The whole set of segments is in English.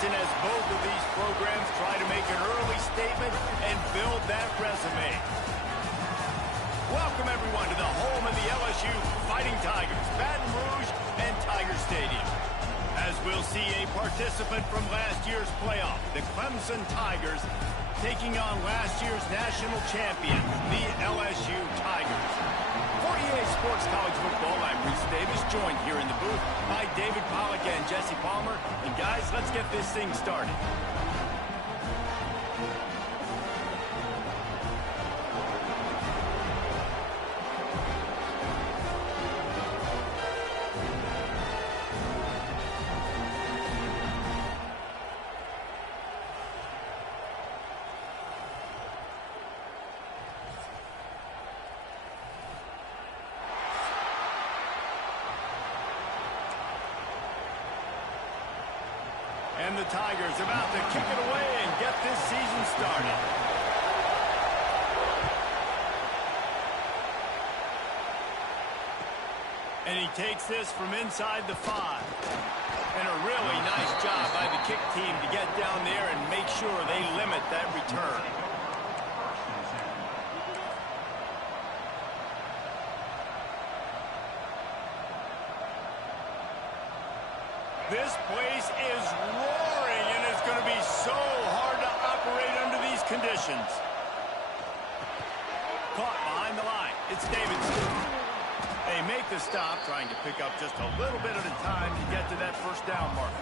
season as both of these programs try to make an early statement and build that resume. Welcome, everyone, to the home of the LSU Fighting Tigers, Baton Rouge and Tiger Stadium. As we'll see a participant from last year's playoff, the Clemson Tigers, taking on last year's national champion, the LSU Tigers. For EA Sports College Football, I'm Reese Davis, joined here in the booth by David Pollack and Jesse Palmer. And guys, let's get this thing started. And the Tigers about to kick it away and get this season started. And he takes this from inside the 5. And a really nice job by the kick team to get down there and make sure they limit that return. This place is roaring, and it's going to be so hard to operate under these conditions. Caught behind the line. It's Davidson. They make the stop, trying to pick up just a little bit at a time to get to that first down marker.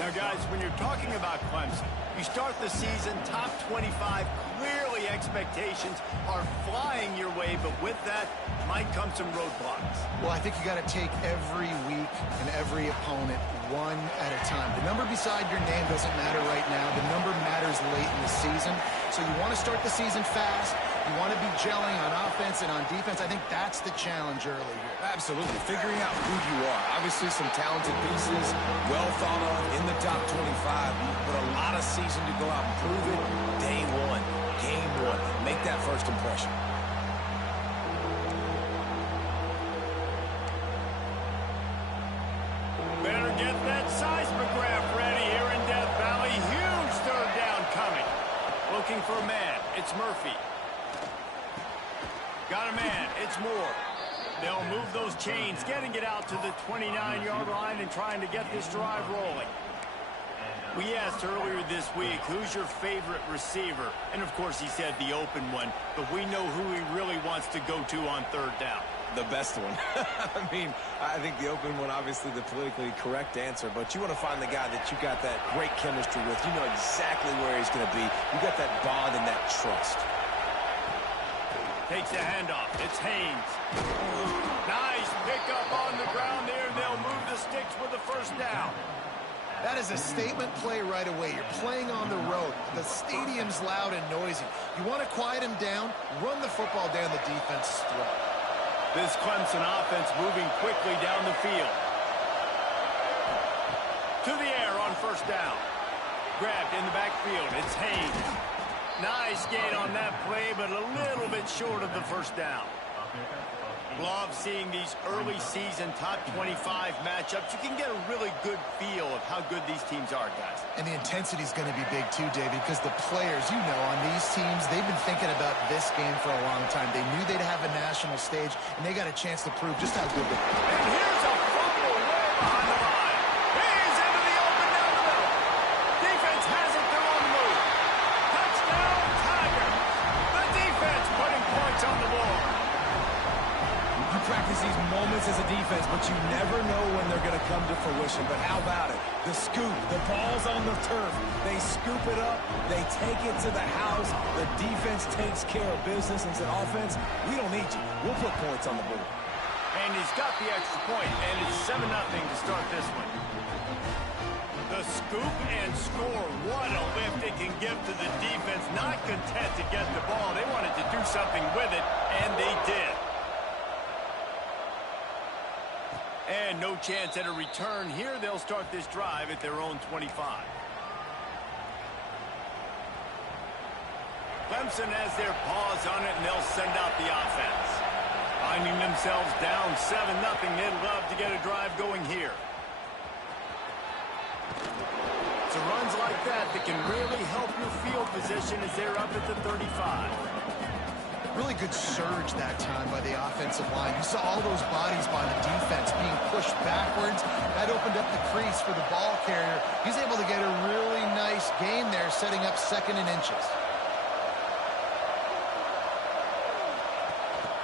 Now, guys, when you're talking about Clemson, you start the season top 25. Clearly, expectations are flying your way, but with that might come some roadblocks. Well, I think you got to take every week and every opponent one at a time. The number beside your name doesn't matter right now. The number matters late in the season. So you want to start the season fast. You want to be gelling on offense and on defense. I think that's the challenge early here. Absolutely. Figuring out who you are. Obviously, some talented pieces, well thought of in the top 25, but a lot of season to go out and prove it. Day one, game one. Make that first impression. Better get that seismograph ready here in Death Valley. Huge third down coming. Looking for a man. It's Murphy. Got a man. It's Moore. They'll move those chains, getting it out to the 29-yard line and trying to get this drive rolling. We asked earlier this week, who's your favorite receiver? And, of course, he said the open one, but we know who he really wants to go to on third down. The best one. I mean, I think the open one, obviously the politically correct answer, but you want to find the guy that you got that great chemistry with. You know exactly where he's going to be. You got that bond and that trust. Takes the handoff. It's Haynes. Nice pickup on the ground there. They'll move the sticks with the first down. That is a statement play right away. You're playing on the road. The stadium's loud and noisy. You want to quiet him down, run the football down the defense's throat. This Clemson offense moving quickly down the field. To the air on first down. Grabbed in the backfield. It's Haynes. Nice gain on that play, but a little bit short of the first down. Love seeing these early season top 25 matchups. You can get a really good feel of how good these teams are, guys. And the intensity is going to be big too, David, because the players, you know, on these teams, they've been thinking about this game for a long time. They knew they'd have a national stage, and they got a chance to prove just how good they are. And here's a fumble way behind the line. He's into the open down the middle. Defense has it. They're on the move. Touchdown, Tiger. The defense putting points on the board. You practice these moments as a defense, but you never know when they're going to come to fruition. But how about it? The scoop, the ball's on the turf. They scoop it up. They take it to the house. The defense takes care of business and said, offense, we don't need you. We'll put points on the board. And he's got the extra point, and it's 7-0 to start this one. The scoop and score. What a lift it can give to the defense. Not content to get the ball. They wanted to do something with it, and they did. And no chance at a return here. They'll start this drive at their own 25. Clemson has their paws on it, and they'll send out the offense. Finding themselves down 7-0. They'd love to get a drive going here. It's the runs like that that can really help your field position as they're up at the 35. Really good surge that time by the offensive line. You saw all those bodies by the defense being pushed backwards. That opened up the crease for the ball carrier. He's able to get a really nice gain there, setting up 2nd and inches.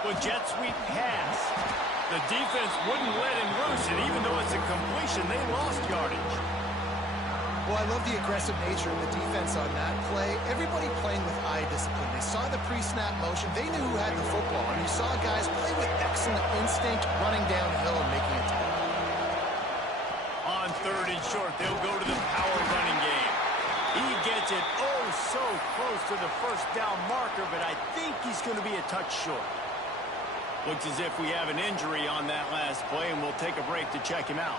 With jet sweep pass. The defense wouldn't let him loose, and even though it's a completion, they lost yardage. Well, I love the aggressive nature of the defense on that play. Everybody playing with eye discipline. They saw the pre-snap motion. They knew who had the football. And you saw guys play with excellent instinct, running downhill and making a tackle. On 3rd and short, they'll go to the power running game. He gets it oh so close to the 1st down marker, but I think he's going to be a touch short. Looks as if we have an injury on that last play, and we'll take a break to check him out.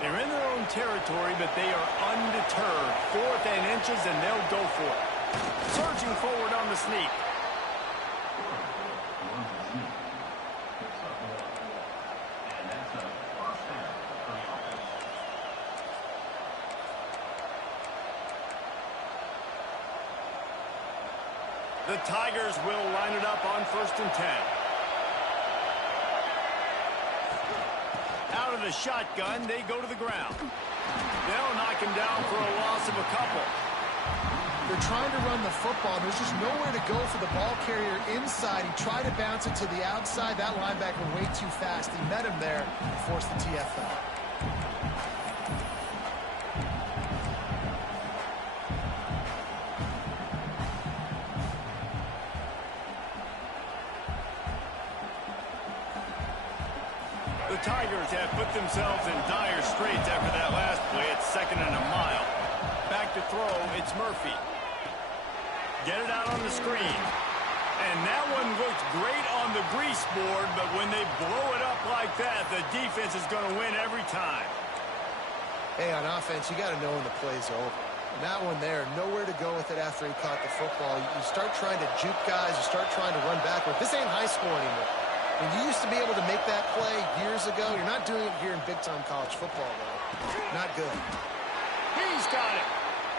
They're in their own territory, but they are undeterred. 4th and inches, and they'll go for it. Surging forward on the sneak. The Tigers will line it up on 1st and 10. Out of the shotgun, they go to the ground. They'll knock him down for a loss of a couple. They're trying to run the football. There's just nowhere to go for the ball carrier inside. He tried to bounce it to the outside. That linebacker way too fast. He met him there and forced the TFL. The Tigers have put themselves in dire straits after that last play. It's 2nd and a mile. Back to throw, it's Murphy. Get it out on the screen. And that one looks great on the grease board, but when they blow it up like that, the defense is going to win every time. Hey, on offense, you got to know when the play's over. And that one there, nowhere to go with it after he caught the football. You start trying to juke guys. You start trying to run backward. This ain't high school anymore. When you used to be able to make that play years ago, you're not doing it here in big-time college football, though. Not good. He's got it.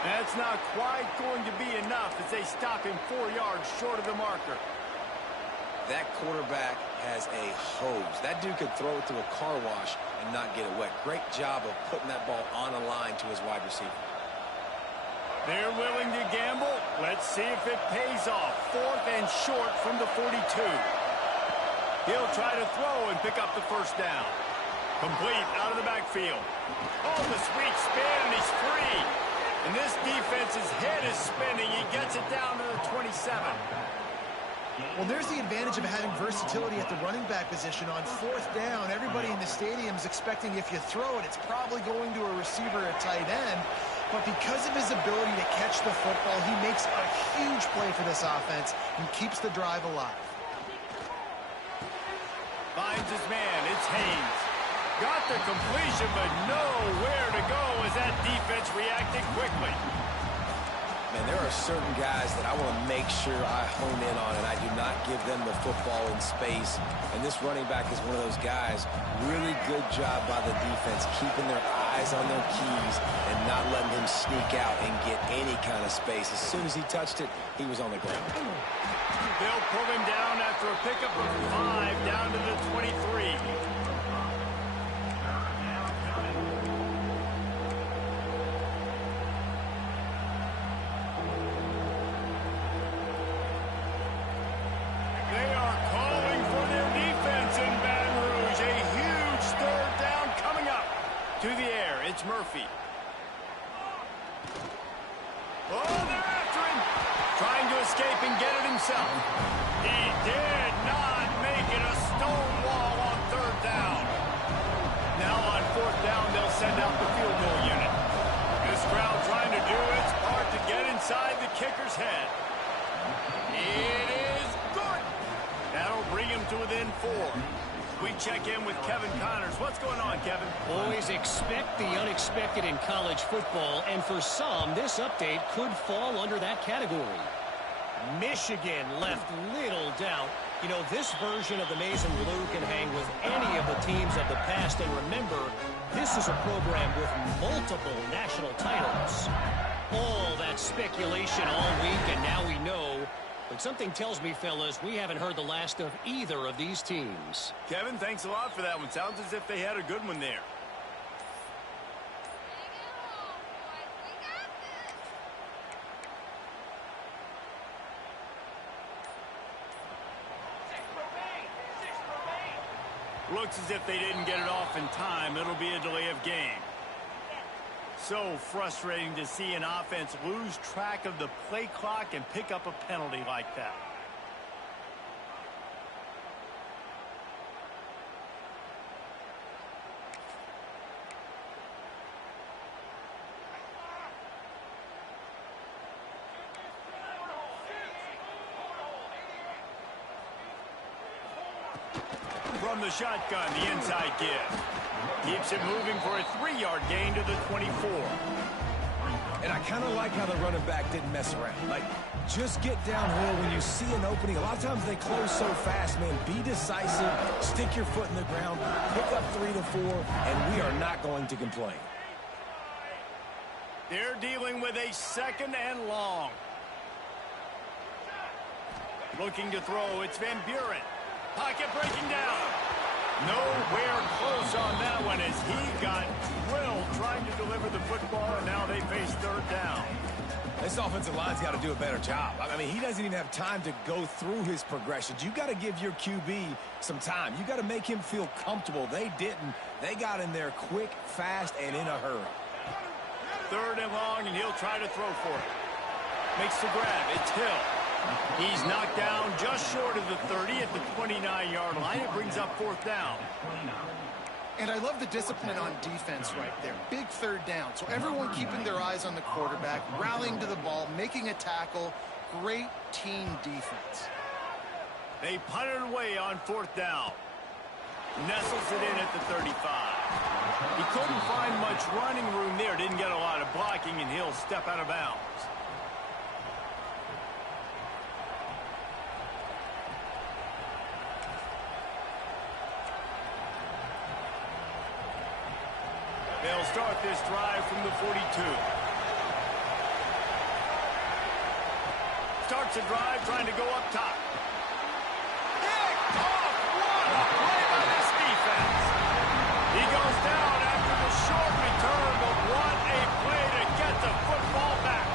That's not quite going to be enough as they stop him 4 yards short of the marker. That quarterback has a hose. That dude could throw it to a car wash and not get it wet. Great job of putting that ball on a line to his wide receiver. They're willing to gamble. Let's see if it pays off. 4th and short from the 42. He'll try to throw and pick up the 1st down. Complete out of the backfield. Oh, the sweet spin, and he's free. And this defense's head is spinning. He gets it down to the 27. Well, there's the advantage of having versatility at the running back position. On 4th down, everybody in the stadium is expecting if you throw it, it's probably going to a receiver at tight end. But because of his ability to catch the football, he makes a huge play for this offense and keeps the drive alive. Finds his man. It's Haynes. Got the completion, but nowhere to go as that defense reacted quickly. Man, there are certain guys that I want to make sure I hone in on, and I do not give them the football in space. And this running back is one of those guys. Really good job by the defense, keeping their eyes on their keys and not letting him sneak out and get any kind of space. As soon as he touched it, he was on the ground. They'll pull him down after a pickup of 5 down to the 23. They are calling for their defense in Baton Rouge. A huge 3rd down coming up. To the air, it's Murphy. Oh, they're after him. Trying to escape and get it himself. He did not make it. A stone wall on 3rd down. Now on 4th down, they'll send out the field goal unit. This crowd trying to do its part to get inside the kicker's head. It is good. That'll bring him to within 4. We check in with Kevin Connors. What's going on, Kevin? Always expect the unexpected in college football, and for some, this update could fall under that category. Michigan left little doubt You know, this version of the Mason Blue can hang with any of the teams of the past. And remember, this is a program with multiple national titles. All that speculation all week, and now we know. But something tells me, fellas, we haven't heard the last of either of these teams. Kevin, thanks a lot for that one. Sounds as if they had a good one there. Looks as if they didn't get it off in time. It'll be a delay of game. So frustrating to see an offense lose track of the play clock and pick up a penalty like that. From the shotgun, the inside give. Keeps it moving for a 3-yard gain to the 24. And I kind of like how the running back didn't mess around. Like, just get downhill when you see an opening. A lot of times they close so fast, man. Be decisive, stick your foot in the ground, pick up 3 to 4, and we are not going to complain. They're dealing with a 2nd and long. Looking to throw, it's Van Buren. Pocket breaking down. Nowhere close on that one as he got drilled trying to deliver the football, and now they face 3rd down. This offensive line's got to do a better job. I mean, he doesn't even have time to go through his progressions. You got to give your QB some time. You got to make him feel comfortable. They didn't. They got in there quick, fast, and in a hurry. 3rd and long, and he'll try to throw for it. Makes the grab. It's Hill. He's knocked down just short of the 30 at the 29-yard line. It brings up 4th down. And I love the discipline on defense right there. Big 3rd down. So everyone keeping their eyes on the quarterback, rallying to the ball, making a tackle. Great team defense. They punt it away on 4th down. Nestles it in at the 35. He couldn't find much running room there. Didn't get a lot of blocking, and he'll step out of bounds. They'll start this drive from the 42. Starts a drive trying to go up top. Picked off. What a play by this defense. He goes down after the short return, but what a play to get the football back.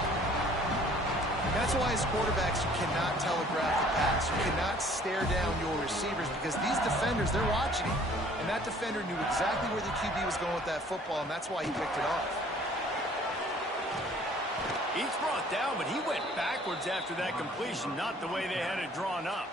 That's why as quarterbacks you cannot telegraph the pass. You cannot stare down your receivers because these defenders, they're watching him. And that defender knew exactly where the QB was going with that football, and that's why he picked it off. He's brought down, but he went backwards after that completion, not the way they had it drawn up.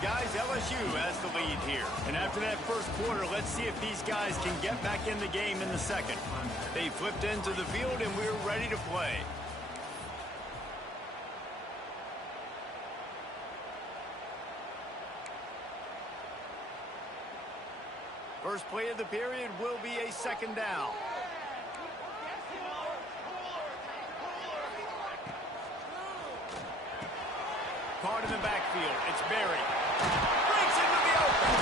Guys, LSU has the lead here. And after that first quarter, let's see if these guys can get back in the game in the second. They flipped into the field, and we're ready to play. First play of the period will be a 2nd down. Caught in the backfield. It's Berry. Breaks into the open.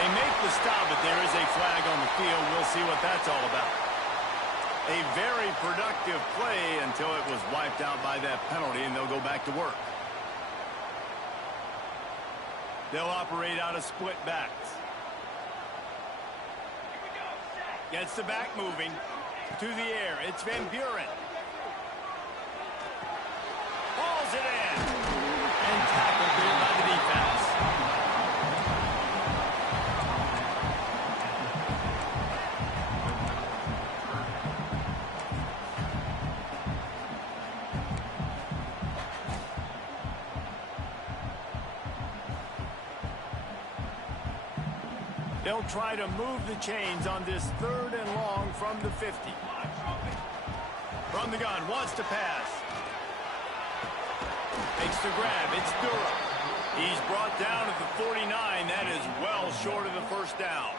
They make the stop, but there is a flag on the field. We'll see what that's all about. A very productive play until it was wiped out by that penalty, and they'll go back to work. They'll operate out of split backs. Gets the back moving. To the air. It's Van Buren. Hauls it in. And tackled there by the defense. They'll try to move the chains on this 3rd and long from the 50. From the gun, wants to pass. Makes the grab. It's Durham. He's brought down at the 49. That is well short of the 1st down.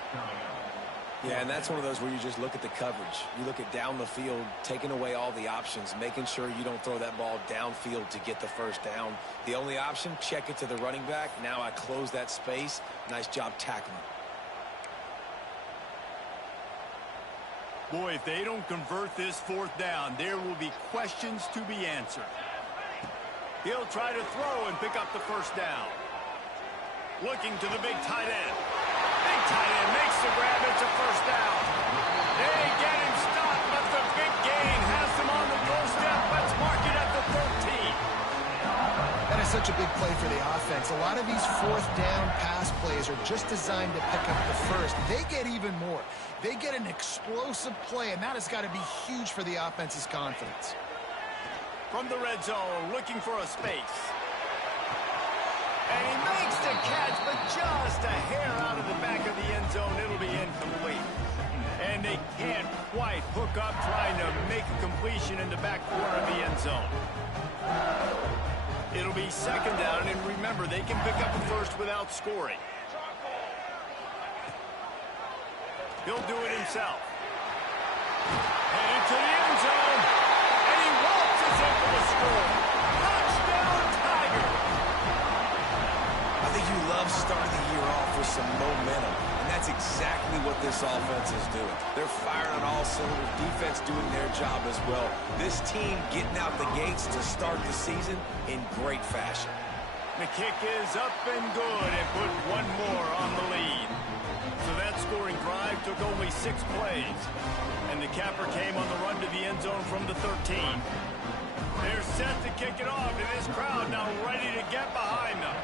Yeah, and that's one of those where you just look at the coverage. You look at down the field, taking away all the options, making sure you don't throw that ball downfield to get the first down. The only option, check it to the running back. Now I close that space. Nice job tackling. Boy, if they don't convert this fourth down, there will be questions to be answered. He'll try to throw and pick up the first down. Looking to the big tight end. Big tight end makes the grab. It's a first down. They get him stopped, but the big gain has them on the doorstep. Let's mark it at the 13. That is such a big play for the offense. A lot of these fourth down pass plays are just designed to pick up the first. They get even more. They get an explosive play, and that has got to be huge for the offense's confidence. From the red zone, looking for a space. And he makes the catch, but just a hair out of the back of the end zone. It'll be incomplete. And they can't quite hook up trying to make a completion in the back corner of the end zone. It'll be second down, and remember, they can pick up the first without scoring. He'll do it himself. And into the end zone. And he waltzes in for the score. Touchdown, Tiger. I think you love starting the year off with some momentum, and that's exactly what this offense is doing. They're firing on all cylinders, defense doing their job as well. This team getting out the gates to start the season in great fashion. The kick is up and good and put one more on the lead. So that scoring drive took only 6 plays. And the capper came on the run to the end zone from the 13. They're set to kick it off, and this crowd now ready to get behind them.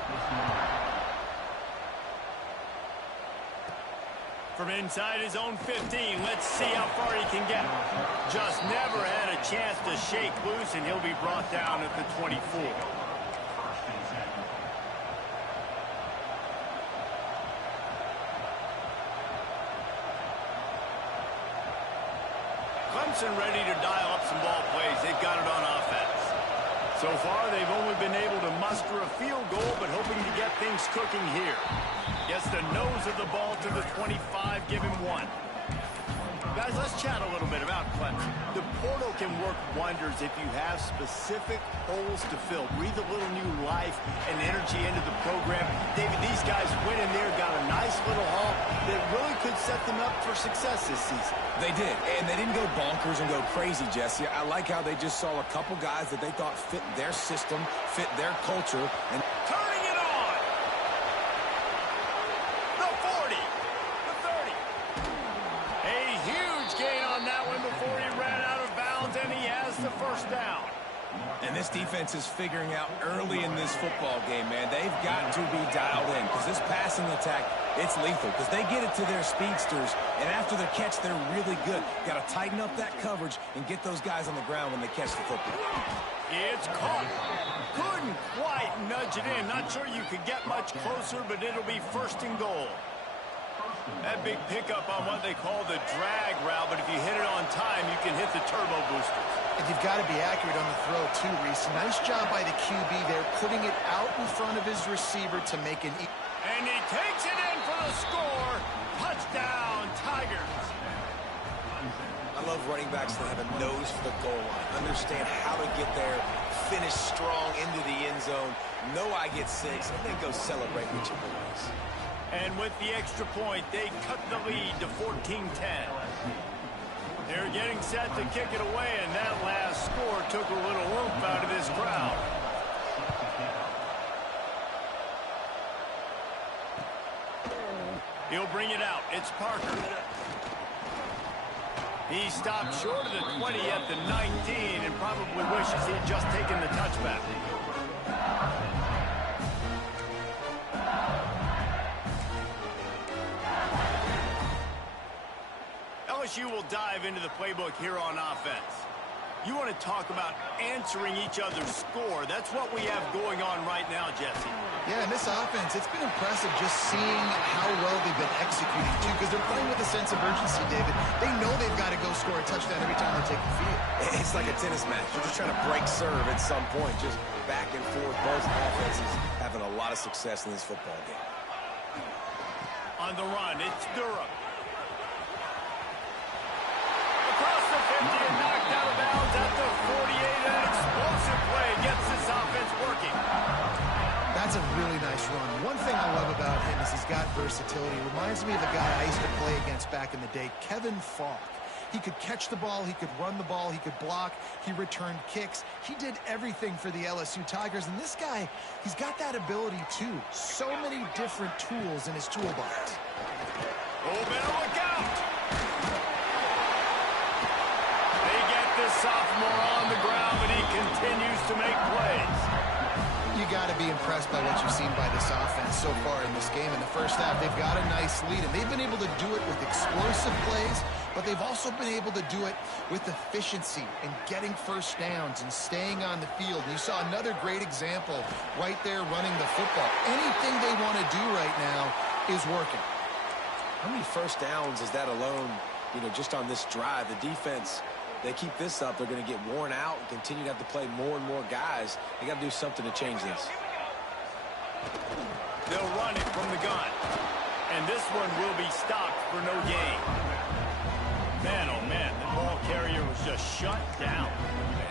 From inside his own 15, let's see how far he can get. Just never had a chance to shake loose, and he'll be brought down at the 24. Clemson ready to dial up some ball plays. They've got it on offense. So far, they've only been able to muster a field goal, but hoping to get things cooking here. Gets the nose of the ball to the 25, give him 1. Guys, let's chat a little bit about Clemson. The portal can work wonders if you have specific holes to fill. Breathe a little new life and energy into the program. David, these guys went in there, got a nice little haul that really could set them up for success this season. They did, and they didn't go bonkers and go crazy, Jesse. I like how they just saw a couple guys that they thought fit their system, fit their culture, and turning it on. The 40, the 30. A huge gain on that one before he ran out of bounds, and he has the first down. And this defense is figuring out early in this football game, man. They've got to be dialed in because this passing attack, it's lethal because they get it to their speedsters, and after the catch, they're really good. Got to tighten up that coverage and get those guys on the ground when they catch the football. It's caught. Couldn't quite nudge it in. Not sure you could get much closer, but it'll be first and goal. That big pickup on what they call the drag route, but if you hit it on time, you can hit the turbo boosters. And you've got to be accurate on the throw, too, Reese. Nice job by the QB there, putting it out in front of his receiver to make an... And he takes it in for the score. Touchdown, Tigers. I love running backs that have a nose for the goal line, understand how to get there, finish strong into the end zone, know I get 6, and then go celebrate with your boys. And with the extra point, they cut the lead to 14-10. They're getting set to kick it away, and that last score took a little oomph out of this crowd. He'll bring it out. It's Parker. He stopped short of the 20 at the 19 and probably wishes he had just taken the touchback. LSU will dive into the playbook here on offense. You want to talk about answering each other's score. That's what we have going on right now, Jesse. Yeah, and this offense, it's been impressive just seeing how well they've been executing, too, because they're playing with a sense of urgency, David. They know they've got to go score a touchdown every time they take the field. It's like a tennis match. You're just trying to break serve at some point, just back and forth. Both offenses having a lot of success in this football game. On the run, it's Durham. That's a really nice run. One thing I love about him is he's got versatility. He reminds me of a guy I used to play against back in the day, Kevin Falk. He could catch the ball, he could run the ball, he could block, he returned kicks. He did everything for the LSU Tigers, and this guy, he's got that ability too. So many different tools in his toolbox. Oh, better look out! They get this sophomore on the ground, but he continues to make plays. You got to be impressed by what you've seen by this offense so far in this game. In the first half, they've got a nice lead, and they've been able to do it with explosive plays, but they've also been able to do it with efficiency and getting first downs and staying on the field. You saw another great example right there running the football. Anything they want to do right now is working. How many first downs is that alone, just on this drive? The defense, they keep this up, they're going to get worn out and continue to have to play more and more guys. They got to do something to change this. They'll run it from the gun. And this one will be stopped for no gain. Man, oh man, the ball carrier was just shut down.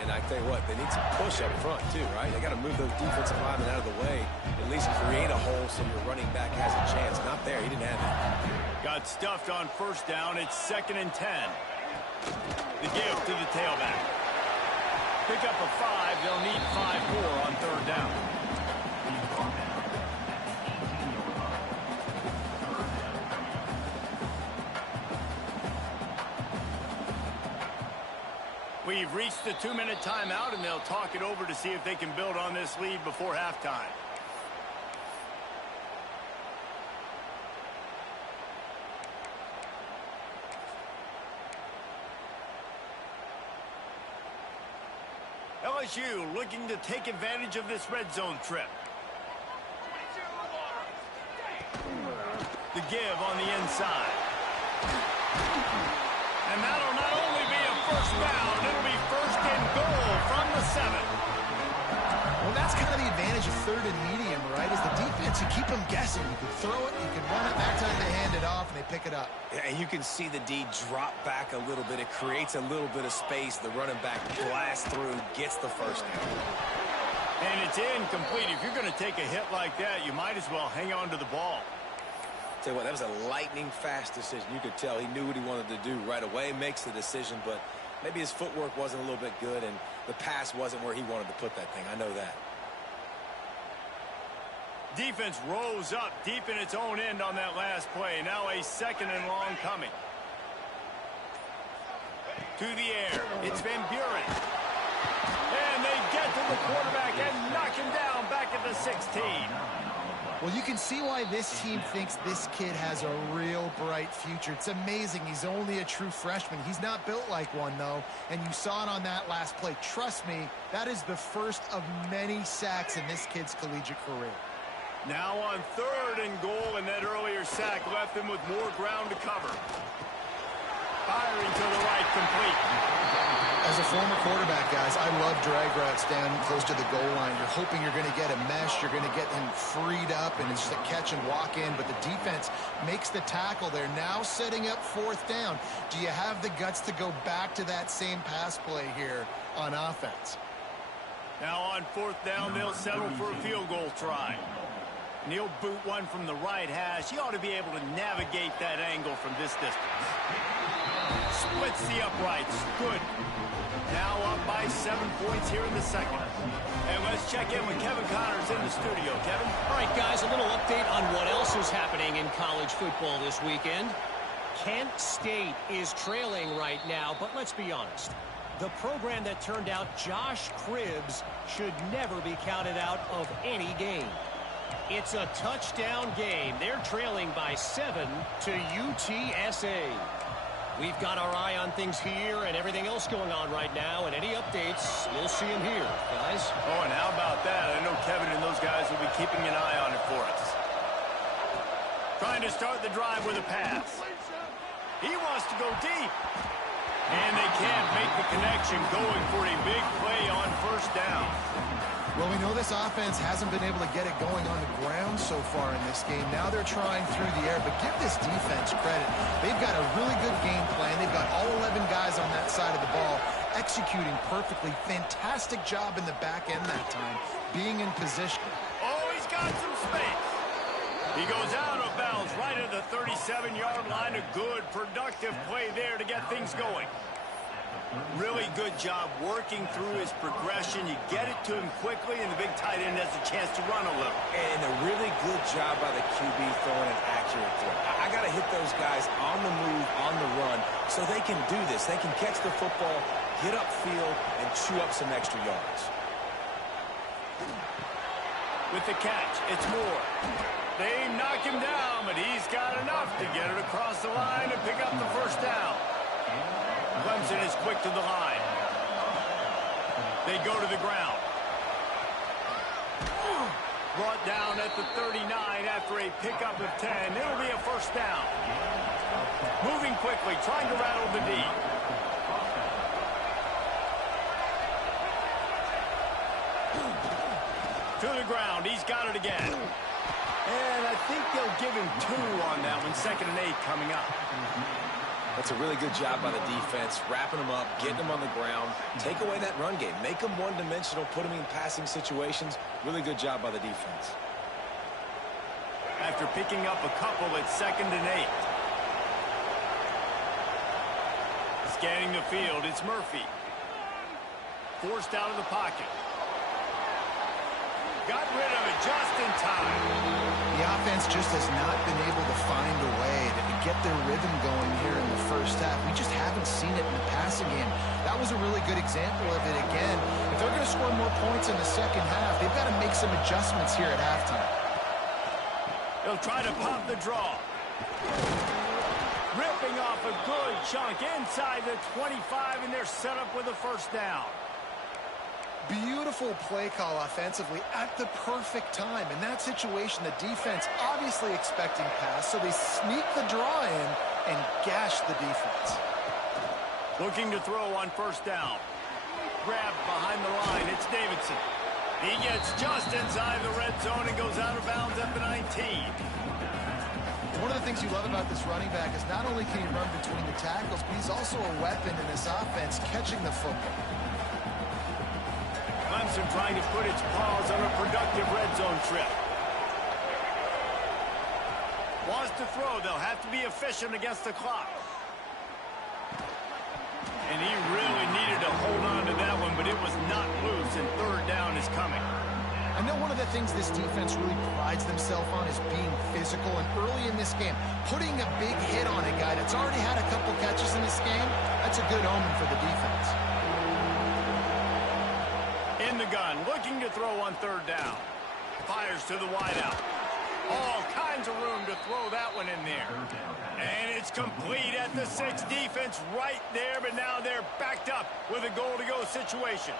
And I tell you what, they need some push up front too, right? They got to move those defensive linemen out of the way, at least create a hole so your running back has a chance. Not there, he didn't have it. Got stuffed on first down. It's 2nd and 10. The give to the tailback. Pick up a 5. They'll need 5 more on 3rd down. We've reached the 2-minute timeout, and they'll talk it over to see if they can build on this lead before halftime. LSU looking to take advantage of this red zone trip. The give on the inside. And that'll not only be a first down, it'll be 1st and goal from the 7. Well, that's kind of the advantage of 3rd and medium, right? Is the defense, you keep them guessing. You can throw it, you can run it. That time they hand it off and they pick it up. Yeah, and you can see the D drop back a little bit. It creates a little bit of space. The running back blasts through, gets the first down. And it's incomplete. If you're going to take a hit like that, you might as well hang on to the ball. Tell you what, that was a lightning-fast decision. You could tell he knew what he wanted to do right away, makes the decision, but maybe his footwork wasn't a little bit good, and the pass wasn't where he wanted to put that thing. I know that. Defense rose up deep in its own end on that last play. Now a 2nd and long coming. To the air. It's Van Buren. And they get to the quarterback and knock him down back at the 16. Well, you can see why this team thinks this kid has a real bright future. It's amazing. He's only a true freshman. He's not built like one, though, and you saw it on that last play. Trust me, that is the first of many sacks in this kid's collegiate career. Now on 3rd and goal, and that earlier sack left them with more ground to cover. Firing to the right, complete. As a former quarterback, guys, I love drag routes down close to the goal line. You're hoping you're going to get a mesh. You're going to get him freed up, and it's just a catch and walk in. But the defense makes the tackle. They're now setting up 4th down. Do you have the guts to go back to that same pass play here on offense? Now on 4th down, they'll settle for a field goal try. And he'll boot one from the right hash. He ought to be able to navigate that angle from this distance. Splits the uprights. Good. Now up by 7 points here in the 2nd. And let's check in with Kevin Connors in the studio. Kevin? All right, guys, a little update on what else is happening in college football this weekend. Kent State is trailing right now, but let's be honest. The program that turned out Josh Cribbs should never be counted out of any game. It's a touchdown game. They're trailing by 7 to UTSA. We've got our eye on things here and everything else going on right now, and any updates, you'll see them here, guys. Oh, and how about that? I know Kevin and those guys will be keeping an eye on it for us. Trying to start the drive with a pass. He wants to go deep. And they can't make the connection, going for a big play on 1st down. Well, we know this offense hasn't been able to get it going on the ground so far in this game. Now they're trying through the air, but give this defense credit. They've got a really good game plan. They've got all 11 guys on that side of the ball executing perfectly. Fantastic job in the back end that time, being in position. Oh, he's got got some space. He goes out of bounds right at the 37-yard line. A good, productive play there to get things going. Really good job working through his progression. You get it to him quickly, and the big tight end has a chance to run a little. And a really good job by the QB throwing an accurate throw. I got to hit those guys on the move, on the run, so they can do this. They can catch the football, get upfield, and chew up some extra yards. With the catch, it's Moore. They knock him down, but he's got enough to get it across the line and pick up the first down. Clemson is quick to the line. They go to the ground. Brought down at the 39 after a pickup of 10. It'll be a first down. Moving quickly, trying to rattle the D. To the ground. He's got it again. And I think they'll give him 2 on that one. 2nd and 8 coming up. That's a really good job by the defense, wrapping them up, getting them on the ground. Take away that run game. Make them one-dimensional, put them in passing situations. Really good job by the defense. After picking up a couple, it's 2nd and 8. Scanning the field, it's Murphy. Forced out of the pocket. Got rid of it just in time. The offense just has not been able to find a way to get their rhythm going here in the first half. We just haven't seen it in the passing game. That was a really good example of it again. If they're going to score more points in the second half, they've got to make some adjustments here at halftime. They'll try to pop the draw. Ripping off a good chunk inside the 25, and they're set up with a first down. Beautiful play call offensively at the perfect time. In that situation, the defense obviously expecting pass, so they sneak the draw in and gash the defense. Looking to throw on first down. Grabbed behind the line. It's Davidson. He gets just inside the red zone and goes out of bounds at the 19. One of the things you love about this running back is not only can he run between the tackles, but he's also a weapon in this offense catching the football. Clemson trying to put its paws on a productive red zone trip. Wants to throw. They'll have to be efficient against the clock. And he really needed to hold on to that one, but it was not loose, and 3rd down is coming. I know one of the things this defense really prides themselves on is being physical, and early in this game, putting a big hit on a guy that's already had a couple catches in this game, that's a good omen for the defense. In the gun, looking to throw on 3rd down. Fires to the wideout. All kinds of room to throw that one in there. And it's complete at the 6. Defense right there, but now they're backed up with a goal-to-go situation.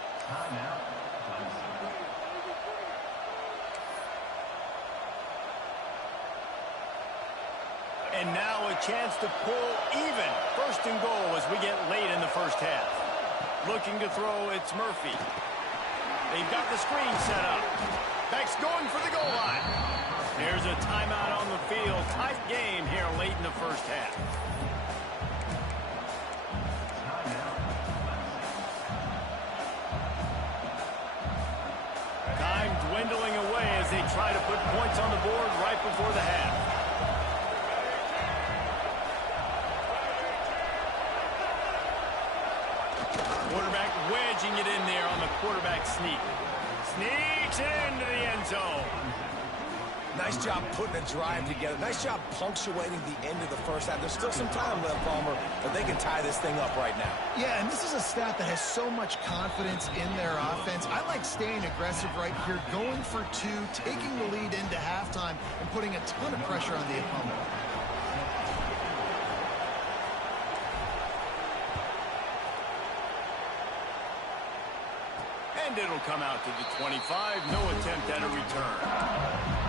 And now a chance to pull even. 1st and goal as we get late in the first half. Looking to throw, it's Murphy. They've got the screen set up. Beck's going for the goal line. There's a timeout on the field. Tight game here late in the first half. Time dwindling away as they try to put points on the board right before the half. Quarterback wedging it in there on the quarterback sneak. Sneaks into the end zone. Nice job putting a drive together. Nice job punctuating the end of the first half. There's still some time left, Palmer, but they can tie this thing up right now. Yeah, and this is a staff that has so much confidence in their offense. I like staying aggressive right here, going for 2, taking the lead into halftime, and putting a ton of pressure on the opponent. And it'll come out to the 25. No attempt at a return.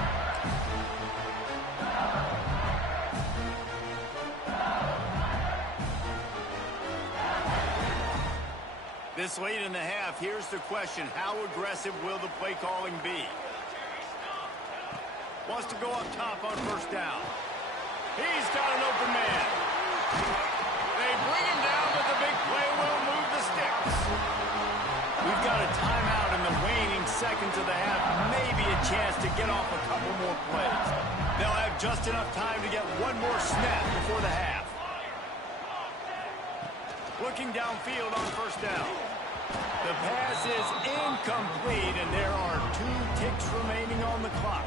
This late in the half, here's the question. How aggressive will the play calling be? Wants to go up top on first down. He's got an open man. They bring him down, but the big play will move the sticks. We've got a timeout in the waning seconds of the half, maybe a chance to get off a couple more plays. They'll have just enough time to get one more snap before the half. Looking downfield on first down. The pass is incomplete, and there are 2 ticks remaining on the clock.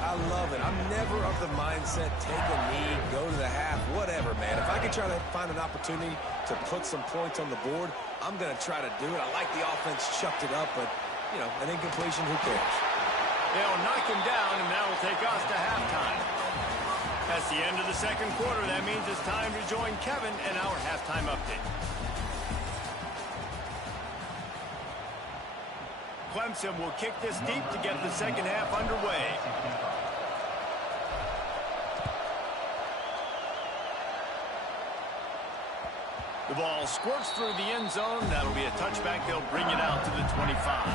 I love it. I'm never of the mindset, take a knee, go to the half, whatever, man. If I can try to find an opportunity to put some points on the board, I'm going to try to do it. I like the offense chucked it up, but, you know, an incompletion, who cares? They'll knock him down, and that will take us to halftime. That's the end of the second quarter. That means it's time to join Kevin and our halftime update. Clemson will kick this deep to get the second half underway. The ball squirts through the end zone. That'll be a touchback. They'll bring it out to the 25.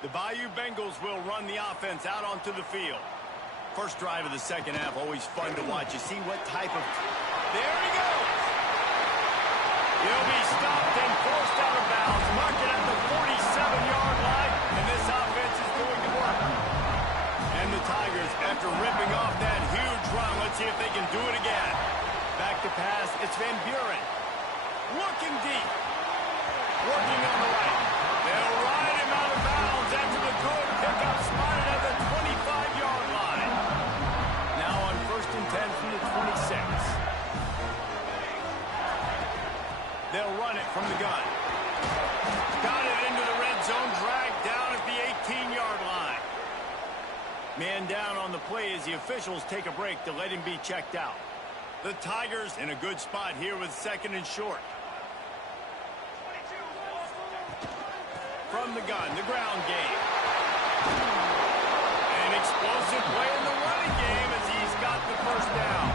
The Bayou Bengals will run the offense out onto the field. First drive of the second half, always fun to watch. You see what type of... There he goes! He'll be stopped and forced out of bounds. Marked it at the 47-yard line, and this offense is going to work. And the Tigers, after ripping off that huge run, let's see if they can do it again. Back to pass, it's Van Buren. Looking deep. Working on the right. They'll ride him out of bounds after the good pickup spotted at the 25-yard line. Now on 1st and 10 from the 26. They'll run it from the gun. Got it into the red zone, dragged down at the 18-yard line. Man down on the play as the officials take a break to let him be checked out. The Tigers in a good spot here with 2nd and short. From the gun, the ground game. An explosive play in the running game as he's got the first down.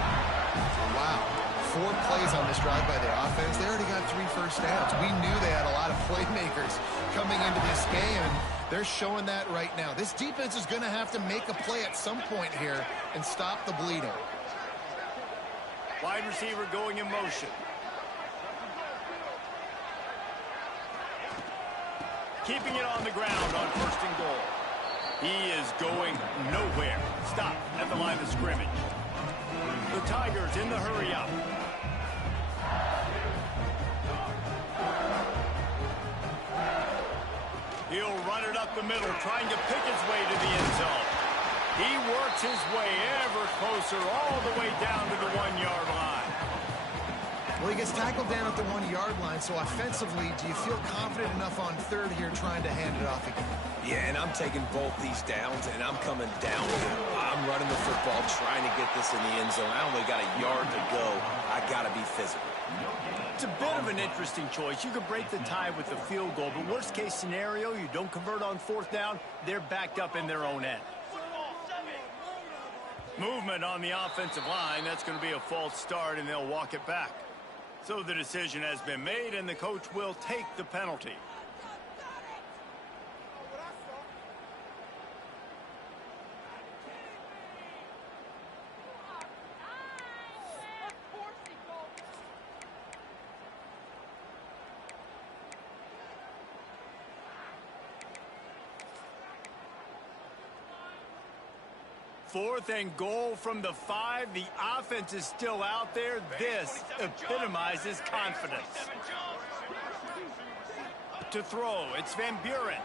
Wow. 4 plays on this drive by the offense. They already got 3 first downs. We knew they had a lot of playmakers coming into this game, and they're showing that right now. This defense is going to have to make a play at some point here and stop the bleeding. Wide receiver going in motion. Keeping it on the ground on 1st and goal. He is going nowhere. Stop at the line of scrimmage. The Tigers in the hurry up. He'll run it up the middle, trying to pick his way to the end zone. He works his way ever closer, all the way down to the 1-yard line. Well, he gets tackled down at the 1-yard line, so offensively, do you feel confident enough on 3rd here trying to hand it off again? Yeah, and I'm taking both these downs, and I'm coming downhill. I'm running the football, trying to get this in the end zone. I only got a yard to go. I got to be physical. It's a bit of an interesting choice. You could break the tie with the field goal, but worst case scenario, you don't convert on 4th down, they're backed up in their own end. Movement on the offensive line. That's going to be a false start, and they'll walk it back. So the decision has been made, and the coach will take the penalty. Fourth and goal from the 5. The offense is still out there. This epitomizes confidence. To throw, it's Van Buren.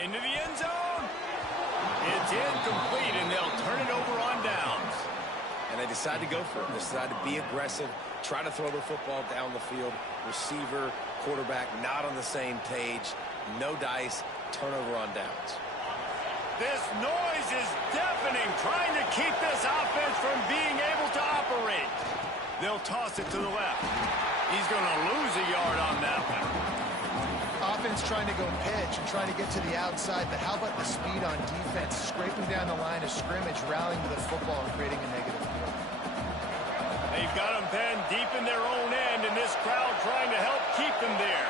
Into the end zone. It's incomplete, and they'll turn it over on downs. And they decide to go for it. They decide to be aggressive, try to throw the football down the field. Receiver, quarterback, not on the same page. No dice, turnover on downs. This noise is deafening, trying to keep this offense from being able to operate. They'll toss it to the left. He's going to lose a yard on that one. Offense trying to go pitch and trying to get to the outside, but how about the speed on defense? Scraping down the line of scrimmage, rallying to the football and creating a negative play. They've got them penned deep in their own end, and this crowd trying to help keep them there.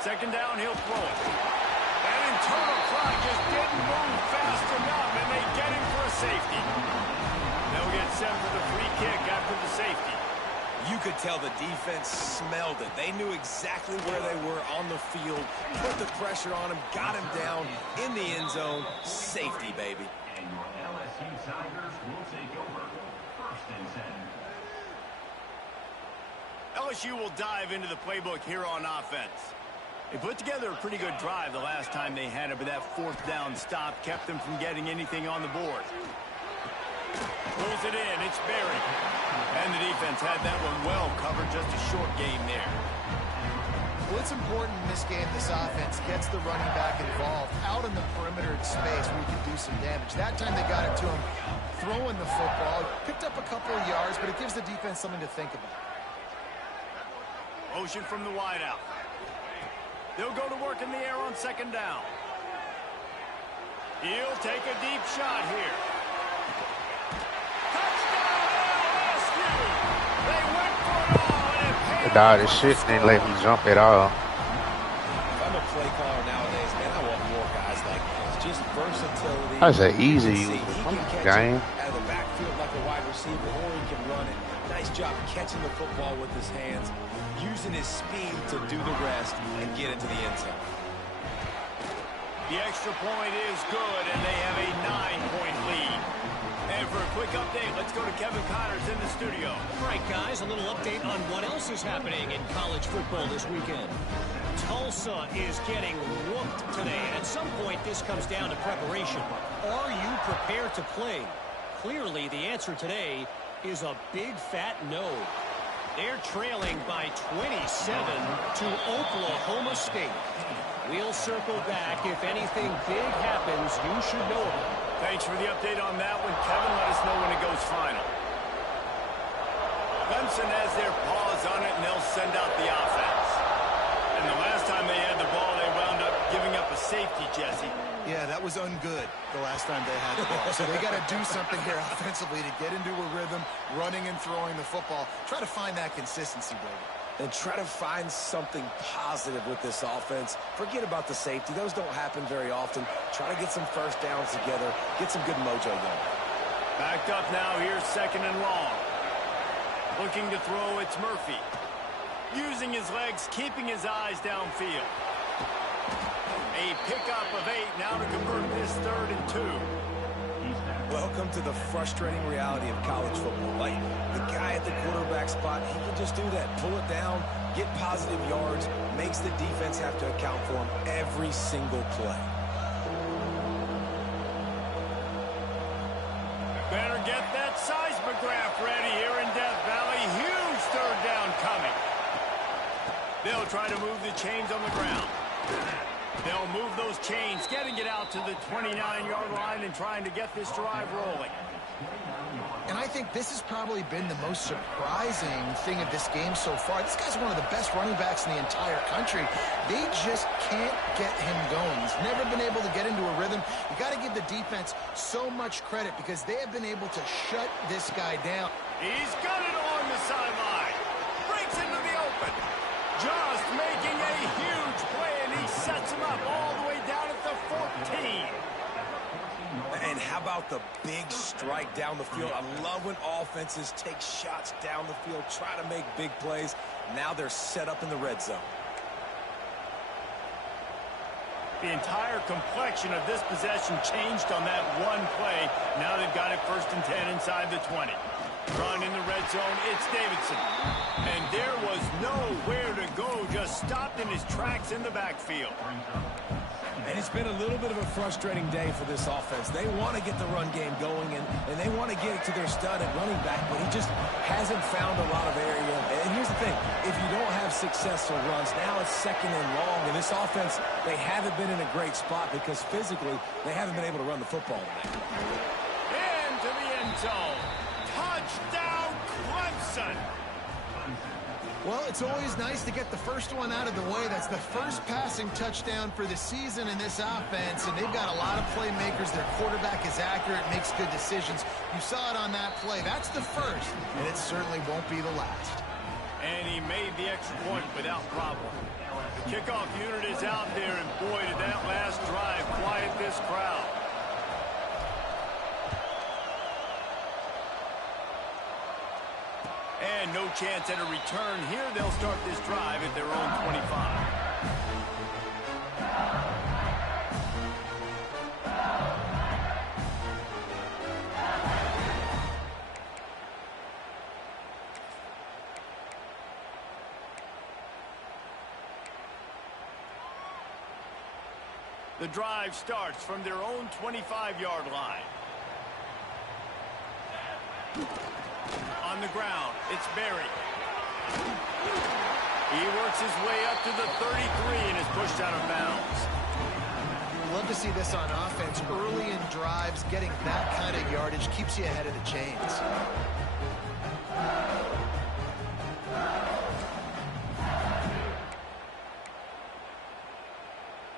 Second down, he'll throw it. That internal clock just didn't move fast enough, and they get him for a safety. They'll get set for the free kick after the safety. You could tell the defense smelled it. They knew exactly where they were on the field, put the pressure on him, got him down in the end zone. Safety, baby. And your LSU Tigers will take over. 1st and 10. LSU will dive into the playbook here on offense. They put together a pretty good drive the last time they had it, but that 4th down stop kept them from getting anything on the board. Pulls it in, it's Berry. And the defense had that one well covered, just a short game there. Well, it's important in this game, this offense gets the running back involved out in the perimeter space where you can do some damage. That time they got it to him throwing the football. Picked up a couple of yards, but it gives the defense something to think about. Motion from the wideout. They'll go to work in the air on 2nd down. He'll take a deep shot here. Dog, this shit didn't let me jump at all. If I'm a play caller nowadays, man, I want more guys like this. Just versatility. That's an easy Out game. of the backfield like a wide receiver, or he can run it. Nice job catching the football with his hands, using his speed to do the rest and get into the end zone. The extra point is good, and they have a 9-point lead. And for a quick update, let's go to Kevin Connors in the studio. All right, guys, a little update on what else is happening in college football this weekend. Tulsa is getting whooped today, and at some point this comes down to preparation. Are you prepared to play? Clearly, the answer today is a big fat no. They're trailing by 27 to Oklahoma State. We'll circle back. If anything big happens, you should know about it. Thanks for the update on that one, Kevin. Let us know when it goes final. Clemson has their paws on it, and they'll send out the offense. And the last time they had the ball, they wound up giving up a safety, Jesse. Yeah, that was ungood the last time they had the ball. So they got to do something here offensively to get into a rhythm, running and throwing the football. Try to find that consistency, Brady. And try to find something positive with this offense. Forget about the safety. Those don't happen very often. Try to get some first downs together. Get some good mojo going. Backed up now. Here's 2nd and long. Looking to throw, it's Murphy. Using his legs, keeping his eyes downfield. A pickup of 8 now to convert this 3rd and 2. Welcome to the frustrating reality of college football. Like, the guy at the quarterback spot, he can just do that. Pull it down, get positive yards, makes the defense have to account for him every single play. Better get that seismograph ready here in Death Valley. Huge 3rd down coming. They'll try to move the chains on the ground. They'll move those chains, getting it out to the 29-yard line and trying to get this drive rolling. And I think this has probably been the most surprising thing of this game so far. This guy's one of the best running backs in the entire country. They just can't get him going. He's never been able to get into a rhythm. You got to give the defense so much credit because they have been able to shut this guy down. He's got it along the sideline. Breaks into the open. Just making a huge play, and he sets him up all the way down at the 14. And how about the big strike down the field? I love when offenses take shots down the field, try to make big plays. Now they're set up in the red zone. The entire complexion of this possession changed on that one play. Now they've got it 1st and 10 inside the 20. Run in the red zone, it's Davidson. And there was nowhere to go, just stopped in his tracks in the backfield. And it's been a little bit of a frustrating day for this offense. They want to get the run game going, and they want to get it to their stud at running back, but he just hasn't found a lot of area. And here's the thing, if you don't have successful runs, now it's 2nd and long, and this offense, they haven't been in a great spot because physically they haven't been able to run the football today. Into the end zone. Touchdown, Clemson. Well, it's always nice to get the first one out of the way. That's the first passing touchdown for the season in this offense, and they've got a lot of playmakers. Their quarterback is accurate, makes good decisions. You saw it on that play. That's the first, and it certainly won't be the last. And he made the extra point without problem. The kickoff unit is out there, and boy, did that last drive quiet this crowd. And no chance at a return here. They'll start this drive at their own 25. The drive starts from their own 25-yard line. On the ground, it's Berry. He works his way up to the 33 and is pushed out of bounds. Love to see this on offense. Early in drives, getting that kind of yardage keeps you ahead of the chains.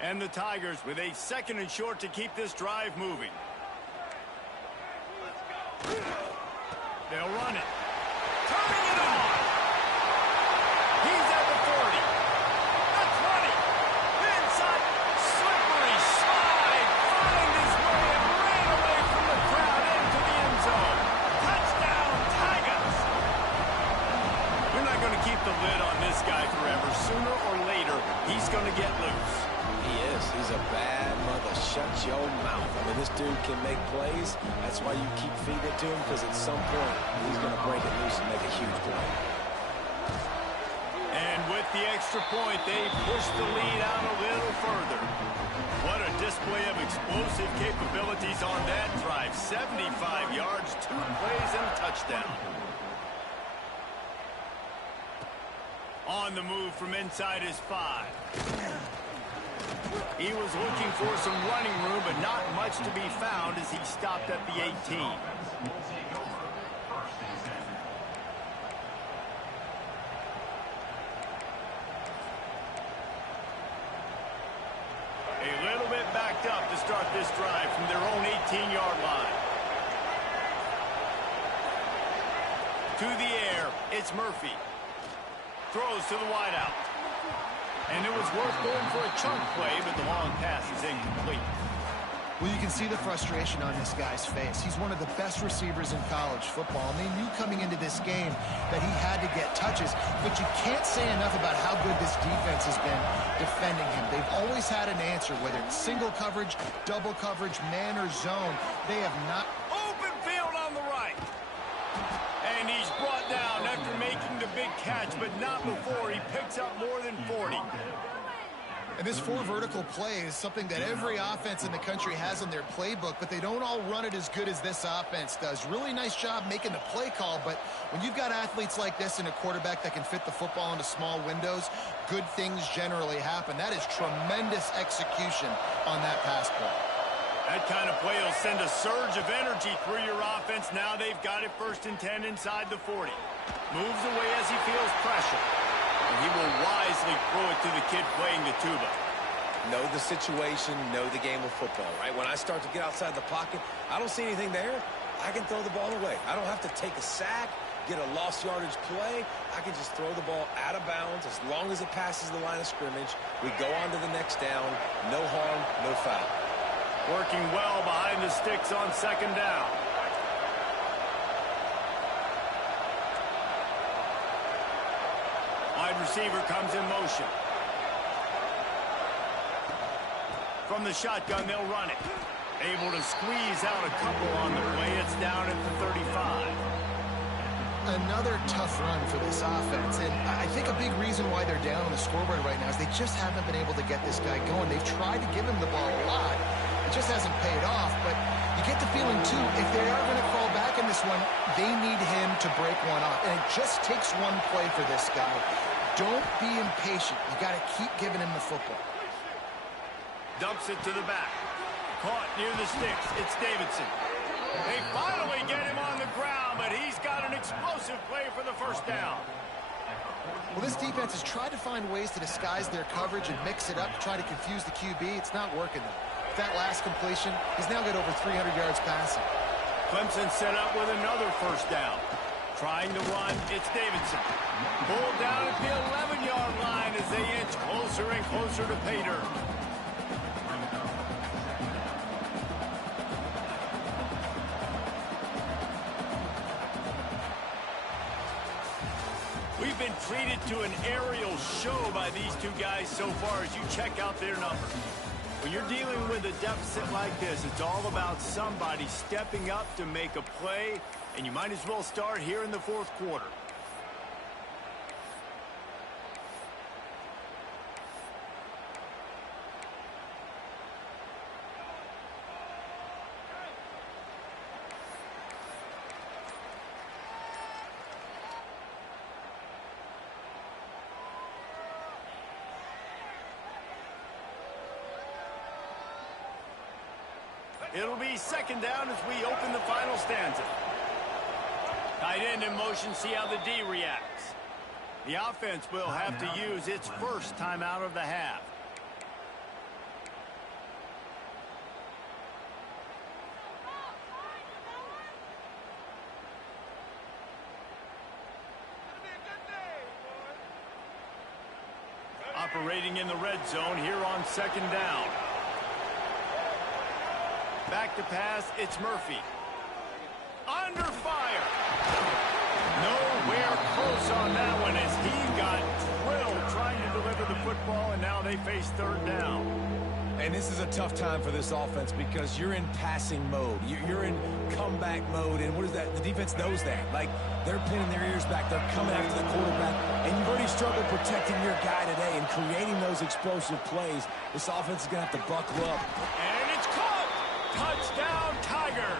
And the Tigers with a 2nd and short to keep this drive moving. They'll run it. Turning it on. He's at the 40. The 20. Inside. Slippery slide. Find his way and ran away from the crowd into the end zone. Touchdown, Tigers. We're not going to keep the lid on this guy forever. Sooner or later, he's going to get loose. He is. He's a bad mother. Shut your mouth. I mean, this dude can make plays. That's why you keep feeding it to him, because at some point, he's going to break it loose and make a huge play. And with the extra point, they push the lead out a little further. What a display of explosive capabilities on that drive. 75 yards, 2 plays, and a touchdown. On the move from inside his 5. He was looking for some running room, but not much to be found as he stopped at the 18. A little bit backed up to start this drive from their own 18-yard line. To the air, it's Murphy. Throws to the wideout. And it was worth going for a chunk play, but the long pass is incomplete. Well, you can see the frustration on this guy's face. He's one of the best receivers in college football, and they knew coming into this game that he had to get touches, but you can't say enough about how good this defense has been defending him. They've always had an answer, whether it's single coverage, double coverage, man or zone. They have not... Open field on the right. And he's brought down after making the big catch, but not before he picks up more than 40. And this 4 vertical play is something that every offense in the country has in their playbook, but they don't all run it as good as this offense does. Really nice job making the play call, but when you've got athletes like this and a quarterback that can fit the football into small windows, good things generally happen. That is tremendous execution on that pass play. That kind of play will send a surge of energy through your offense. Now they've got it 1st and 10 inside the 40. Moves away as he feels pressure. And he will wisely throw it to the kid playing the tuba. Know the situation, know the game of football, right? When I start to get outside the pocket, I don't see anything there. I can throw the ball away. I don't have to take a sack, get a lost yardage play. I can just throw the ball out of bounds as long as it passes the line of scrimmage. We go on to the next down. No harm, no foul. Working well behind the sticks on 2nd down. Wide receiver comes in motion. From the shotgun, they'll run it. Able to squeeze out a couple on the play. It's down at the 35. Another tough run for this offense, and I think a big reason why they're down on the scoreboard right now is they just haven't been able to get this guy going. They've tried to give him the ball a lot. It just hasn't paid off, but you get the feeling, too, if they are going to fall back in this one, they need him to break one off, and it just takes one play for this guy. Don't be impatient. You got to keep giving him the football. Dumps it to the back. Caught near the sticks. It's Davidson. They finally get him on the ground, but he's got an explosive play for the 1st down. Well, this defense has tried to find ways to disguise their coverage and mix it up to try to confuse the QB. It's not working, though. With that last completion, he's now got over 300 yards passing. Clemson set up with another 1st down. Trying to run, it's Davidson. Pulled down at the 11-yard line as they inch closer and closer to pay dirt. We've been treated to an aerial show by these two guys so far as you check out their numbers. When you're dealing with a deficit like this, it's all about somebody stepping up to make a play, and you might as well start here in the fourth quarter. It'll be second down as we open the final stanza. Tight end in motion, see how the D reacts. The offense will have to use its first timeout of the half. Operating in the red zone here on second down. Back to pass, it's Murphy. Under fire. Nowhere close on that one as he got drilled trying to deliver the football, and now they face third down. And this is a tough time for this offense because you're in passing mode. You're in comeback mode, and what is that? The defense knows that. Like, they're pinning their ears back. They're coming after the quarterback, and you've already struggled protecting your guy today and creating those explosive plays. This offense is going to have to buckle up. And it's caught! Touchdown, Tigers!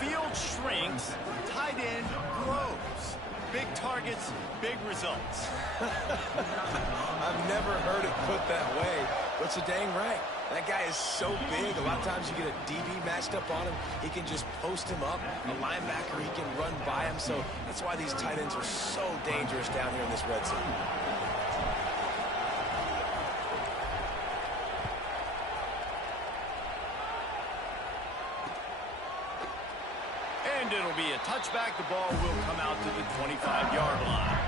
Field shrinks, tight end grows. Big targets, big results. I've never heard it put that way, but you're dang right. That guy is so big. A lot of times you get a DB matched up on him. He can just post him up. A linebacker, he can run by him. So that's why these tight ends are so dangerous down here in this red zone. And it'll be a touchback. The ball will come out to the 25-yard line.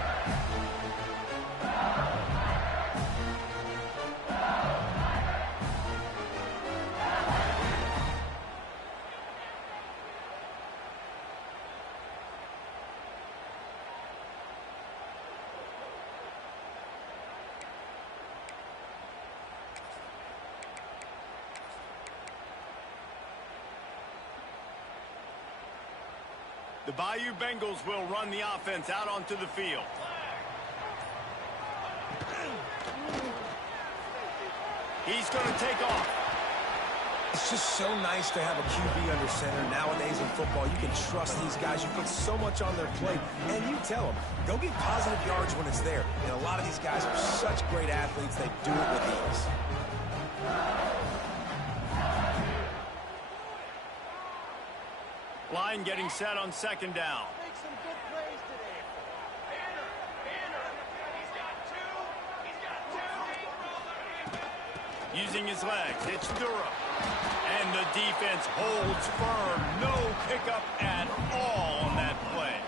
The Bayou Bengals will run the offense out onto the field. He's going to take off. It's just so nice to have a QB under center. Nowadays in football, you can trust these guys. You put so much on their plate, and you tell them, go get positive yards when it's there. And a lot of these guys are such great athletes, they do it with ease. Line getting set on second down. Make some good plays today. Using his legs, it's Durham. And the defense holds firm. No pickup at all on that play.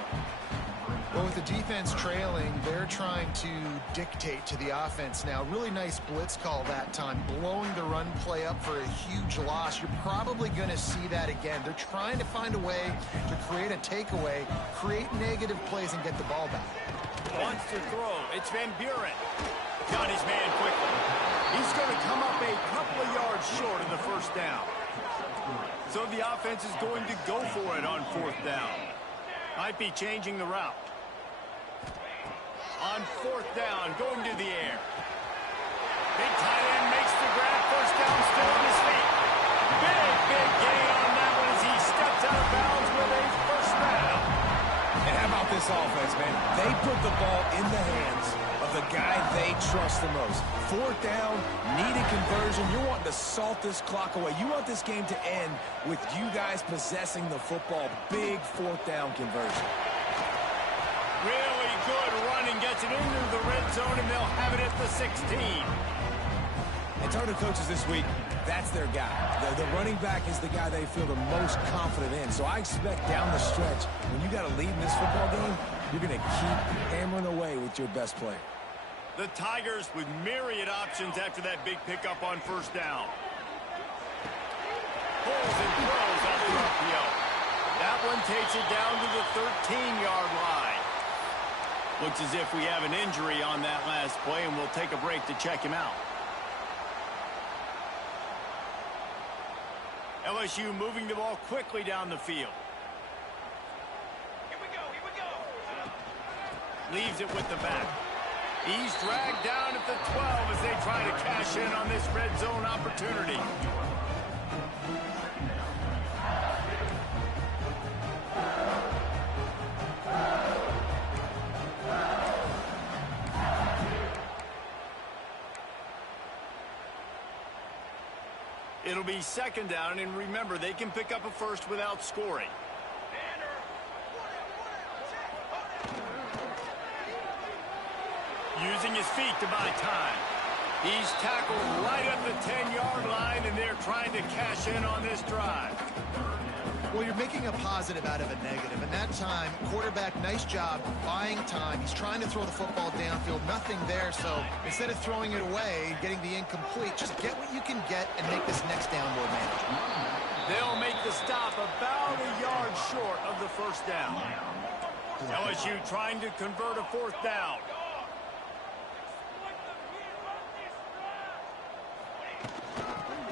Well, with the defense trailing, they're trying to dictate to the offense now. Really nice blitz call that time, blowing the run play up for a huge loss. You're probably going to see that again. They're trying to find a way to create a takeaway, create negative plays, and get the ball back. Wants to throw. It's Van Buren. Got his man quickly. He's going to come up a couple of yards short of the first down. So the offense is going to go for it on fourth down. Might be changing the route. On fourth down, going to the air. Big tight end makes the grab. First down, still on his feet. Big gain on that one as he steps out of bounds with a first down. And how about this offense, man? They put the ball in the hands of the guy they trust the most. Fourth down, needed conversion. You're wanting to salt this clock away. You want this game to end with you guys possessing the football. Big fourth down conversion. Really good running, gets it into the red zone, and they'll have it at the 16. It's hard to coaches this week. That's their guy. The running back is the guy they feel the most confident in. So I expect down the stretch, when you got a lead in this football game, you're going to keep hammering away with your best player. The Tigers with myriad options after that big pickup on first down. Pulls and throws on the RPO. That one takes it down to the 13-yard line. Looks as if we have an injury on that last play, and we'll take a break to check him out. LSU moving the ball quickly down the field. Here we go. Leaves it with the back. He's dragged down at the 12 as they try to cash in on this red zone opportunity. It'll be second down, and remember, they can pick up a first without scoring. Using his feet to buy time. He's tackled right at the 10-yard line, and they're trying to cash in on this drive. Well, you're making a positive out of a negative. And that time, quarterback, nice job buying time. He's trying to throw the football downfield. Nothing there. So instead of throwing it away, getting the incomplete, just get what you can get and make this next down more manageable. They'll make the stop about a yard short of the first down. LSU trying to convert a fourth down.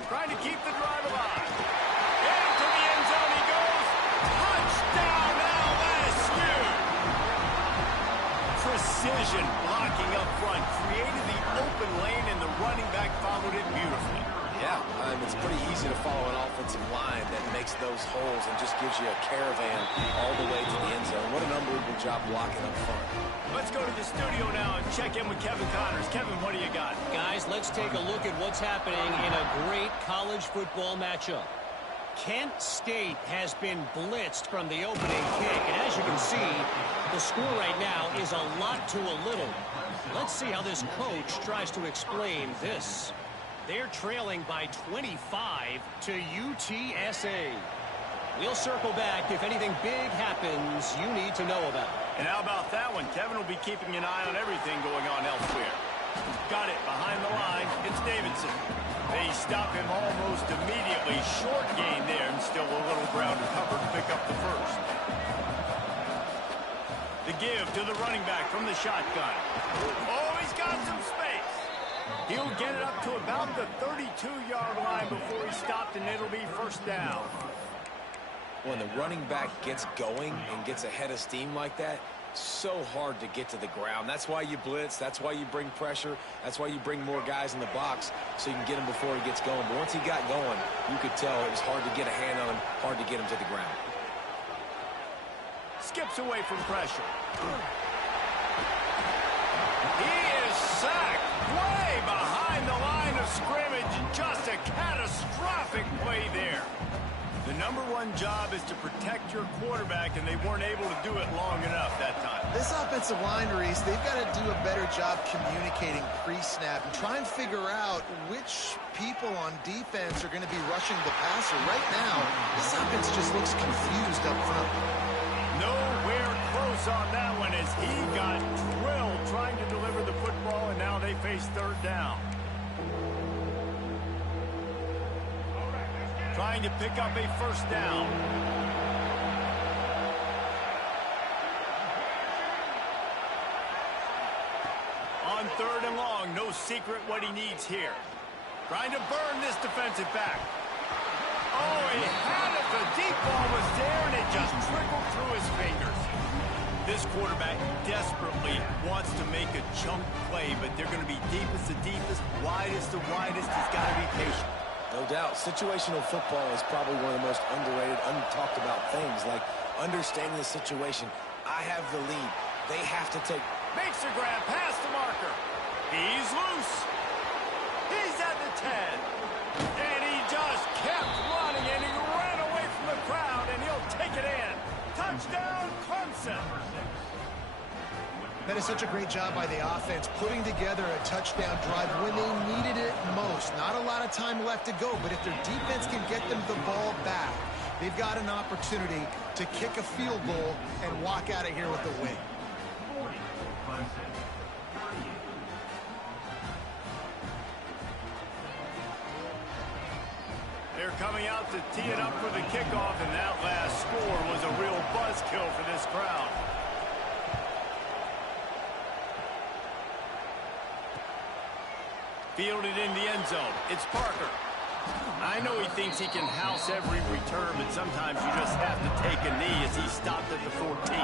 Trying to keep the drive alive. Into the end zone he goes. Touchdown, LSU! Precision blocking up front. Created the open lane, and the running back followed it beautifully. Yeah, it's pretty easy to follow an offensive line that makes those holes and just gives you a caravan all the way to the end zone. What an unbelievable job blocking up front. Let's go to the studio now and check in with Kevin Connors. Kevin, what do you got? Guys, let's take a look at what's happening in a great college football matchup. Kent State has been blitzed from the opening kick, and as you can see, the score right now is a lot to a little. Let's see how this coach tries to explain this. They're trailing by 25 to UTSA. We'll circle back if anything big happens you need to know about. And how about that one? Kevin will be keeping an eye on everything going on elsewhere. Got it behind the line. It's Davidson. They stop him almost immediately. Short gain there, and still a little ground to cover to pick up the first. The give to the running back from the shotgun. Oh, he's got some space. He'll get it up to about the 32-yard line before he stopped, and it'll be first down. When the running back gets going and gets ahead of steam like that, so hard to get to the ground. That's why you blitz. That's why you bring pressure. That's why you bring more guys in the box so you can get him before he gets going. But once he got going, you could tell it was hard to get a hand on him, hard to get him to the ground. Skips away from pressure. He is sacked way behind the line of scrimmage. Just a catastrophic play there. The number one job is to protect your quarterback, and they weren't able to do it long enough that time. This offensive line, Reese, they've got to do a better job communicating pre-snap and try and figure out which people on defense are going to be rushing the passer. Right now, this offense just looks confused up front. Nowhere close on that one as he got drilled trying to deliver the football, and now they face third down. Trying to pick up a first down. On third and long, no secret what he needs here. Trying to burn this defensive back. Oh, he had it. The deep ball was there, and it just trickled through his fingers. This quarterback desperately wants to make a chunk play, but they're going to be deepest to deepest, widest to widest. He's got to be patient. No doubt. Situational football is probably one of the most underrated, untalked about things, like understanding the situation. I have the lead. They have to take. Makes a grab past the marker. He's loose. He's at the 10. And he just kept running, and he ran away from the crowd, and he'll take it in. Touchdown, Clemson. Now, That is such a great job by the offense, putting together a touchdown drive when they needed it most. Not a lot of time left to go, but if their defense can get them the ball back, they've got an opportunity to kick a field goal and walk out of here with a win. They're coming out to tee it up for the kickoff, and that last score was a real buzzkill for this crowd. Fielded in the end zone. It's Parker. I know he thinks he can house every return, but sometimes you just have to take a knee as he stopped at the 14.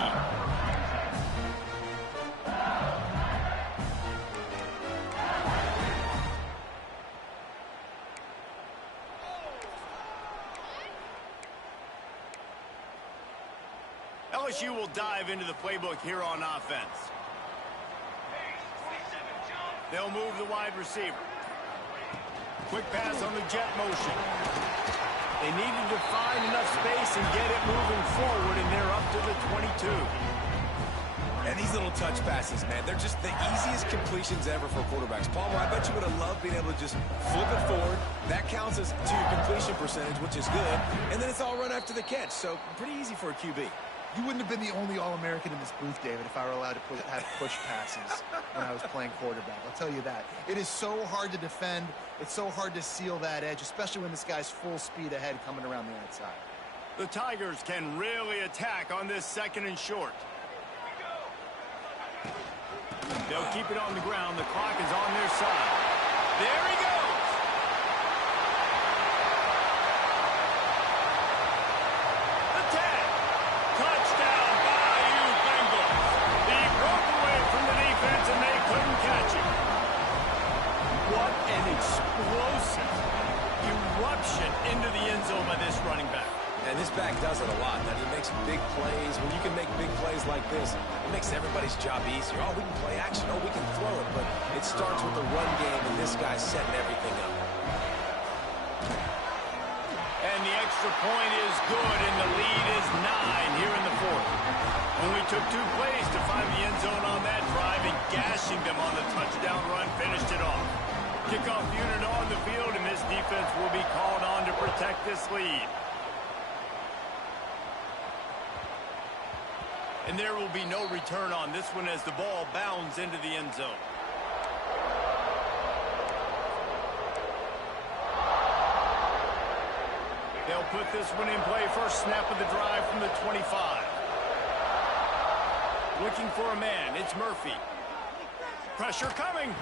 LSU will dive into the playbook here on offense. They'll move the wide receiver. Quick pass on the jet motion. They needed to find enough space and get it moving forward, and they're up to the 22. And these little touch passes, man, they're just the easiest completions ever for quarterbacks. Palmer, I bet you would have loved being able to just flip it forward. That counts as to your completion percentage, which is good. And then it's all run after the catch, so pretty easy for a QB. You wouldn't have been the only All-American in this booth, David, if I were allowed to have push passes when I was playing quarterback. I'll tell you that. It is so hard to defend. It's so hard to seal that edge, especially when this guy's full speed ahead coming around the outside. The Tigers can really attack on this 2nd and short. They'll keep it on the ground. The clock is on their side. There he goes. Touchdown, Bayou Bengals. He broke away from the defense, and they couldn't catch him. What an explosive eruption into the end zone by this running back. And this back does it a lot. That he makes big plays. When you can make big plays like this, it makes everybody's job easier. Oh, we can play action. Oh, we can throw it. But it starts with the run game, and this guy's setting everything up. And the extra point is good, and the lead is 9 here in the 4th. Only took 2 plays to find the end zone on that drive, and gashing them on the touchdown run finished it off. Kickoff unit on the field, and this defense will be called on to protect this lead. And there will be no return on this one as the ball bounds into the end zone. They'll put this one in play. First snap of the drive from the 25. Looking for a man. It's Murphy. Pressure coming.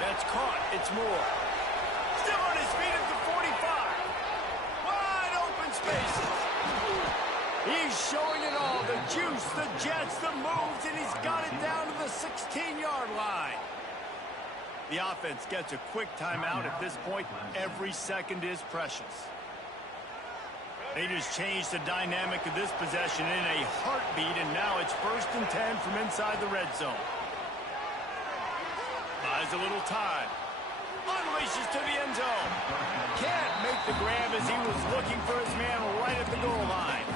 That's caught. It's Moore. Still on his feet at the 45. Wide open spaces. He's showing it all. The juice, the jets, the moves, and he's got it down to the 16-yard line. The offense gets a quick timeout at this point. Every second is precious. They just changed the dynamic of this possession in a heartbeat, and now it's 1st and 10 from inside the red zone. Buys a little time. Unleashes to the end zone. Can't make the grab as he was looking for his man right at the goal line.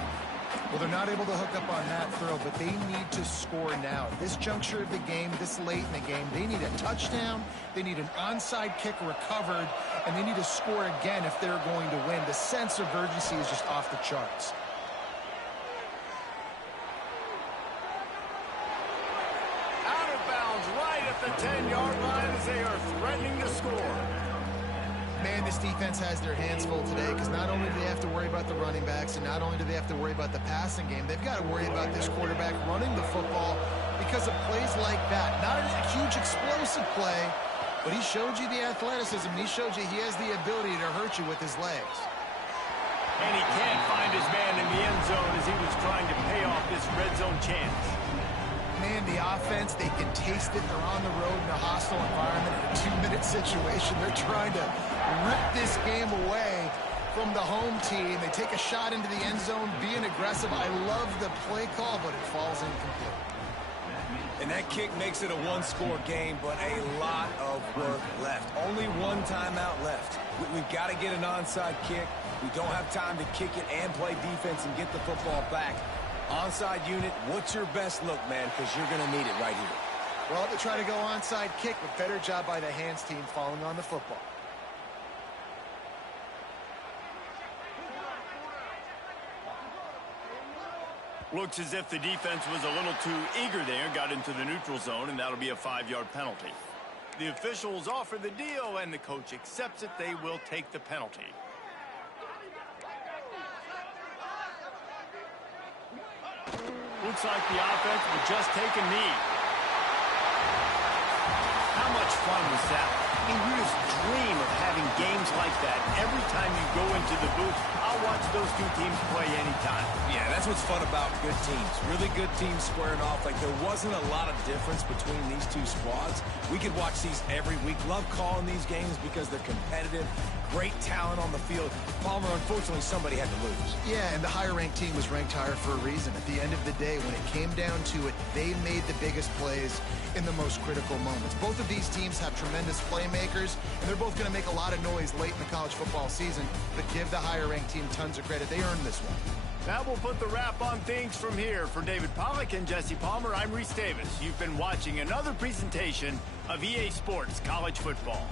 Well, they're not able to hook up on that throw, but they need to score now. This juncture of the game, this late in the game, they need a touchdown, they need an onside kick recovered, and they need to score again if they're going to win. The sense of urgency is just off the charts. Out of bounds right at the 10-yard line as they are threatening to score. Man, this defense has their hands full today because not only do they have to worry about the running backs and not only do they have to worry about the passing game, they've got to worry about this quarterback running the football because of plays like that. Not a huge explosive play, but he showed you the athleticism. He showed you he has the ability to hurt you with his legs. And he can't find his man in the end zone as he was trying to pay off this red zone chance. Man, the offense, they can taste it. They're on the road in a hostile environment in a 2-minute situation. They're trying to rip this game away from the home team. They take a shot into the end zone, being aggressive. I love the play call, but it falls incomplete. And that kick makes it a one-score game, but a lot of work left. Only one timeout left. We've got to get an onside kick. We don't have time to kick it and play defense and get the football back. Onside unit, what's your best look, man? Because you're going to need it right here. Well, they try to go onside kick, but better job by the hands team falling on the football. Looks as if the defense was a little too eager there, got into the neutral zone, and that'll be a 5-yard penalty. The officials offer the deal, and the coach accepts it. They will take the penalty. Looks like the offense will just take a knee. How much fun was that? I mean, you just dream of having games like that every time you go into the booth. I'll watch those two teams play anytime. Yeah, that's what's fun about good teams. Really good teams squaring off. Like, there wasn't a lot of difference between these two squads. We could watch these every week. Love calling these games because they're competitive. Great talent on the field. Palmer, unfortunately, somebody had to lose. Yeah, and the higher-ranked team was ranked higher for a reason. At the end of the day, when it came down to it, they made the biggest plays in the most critical moments. Both of these teams have tremendous playmakers, and they're both going to make a lot of noise late in the college football season, but give the higher-ranked team tons of credit. They earned this one. That will put the wrap on things from here. For David Pollack and Jesse Palmer, I'm Reese Davis. You've been watching another presentation of EA Sports College Football.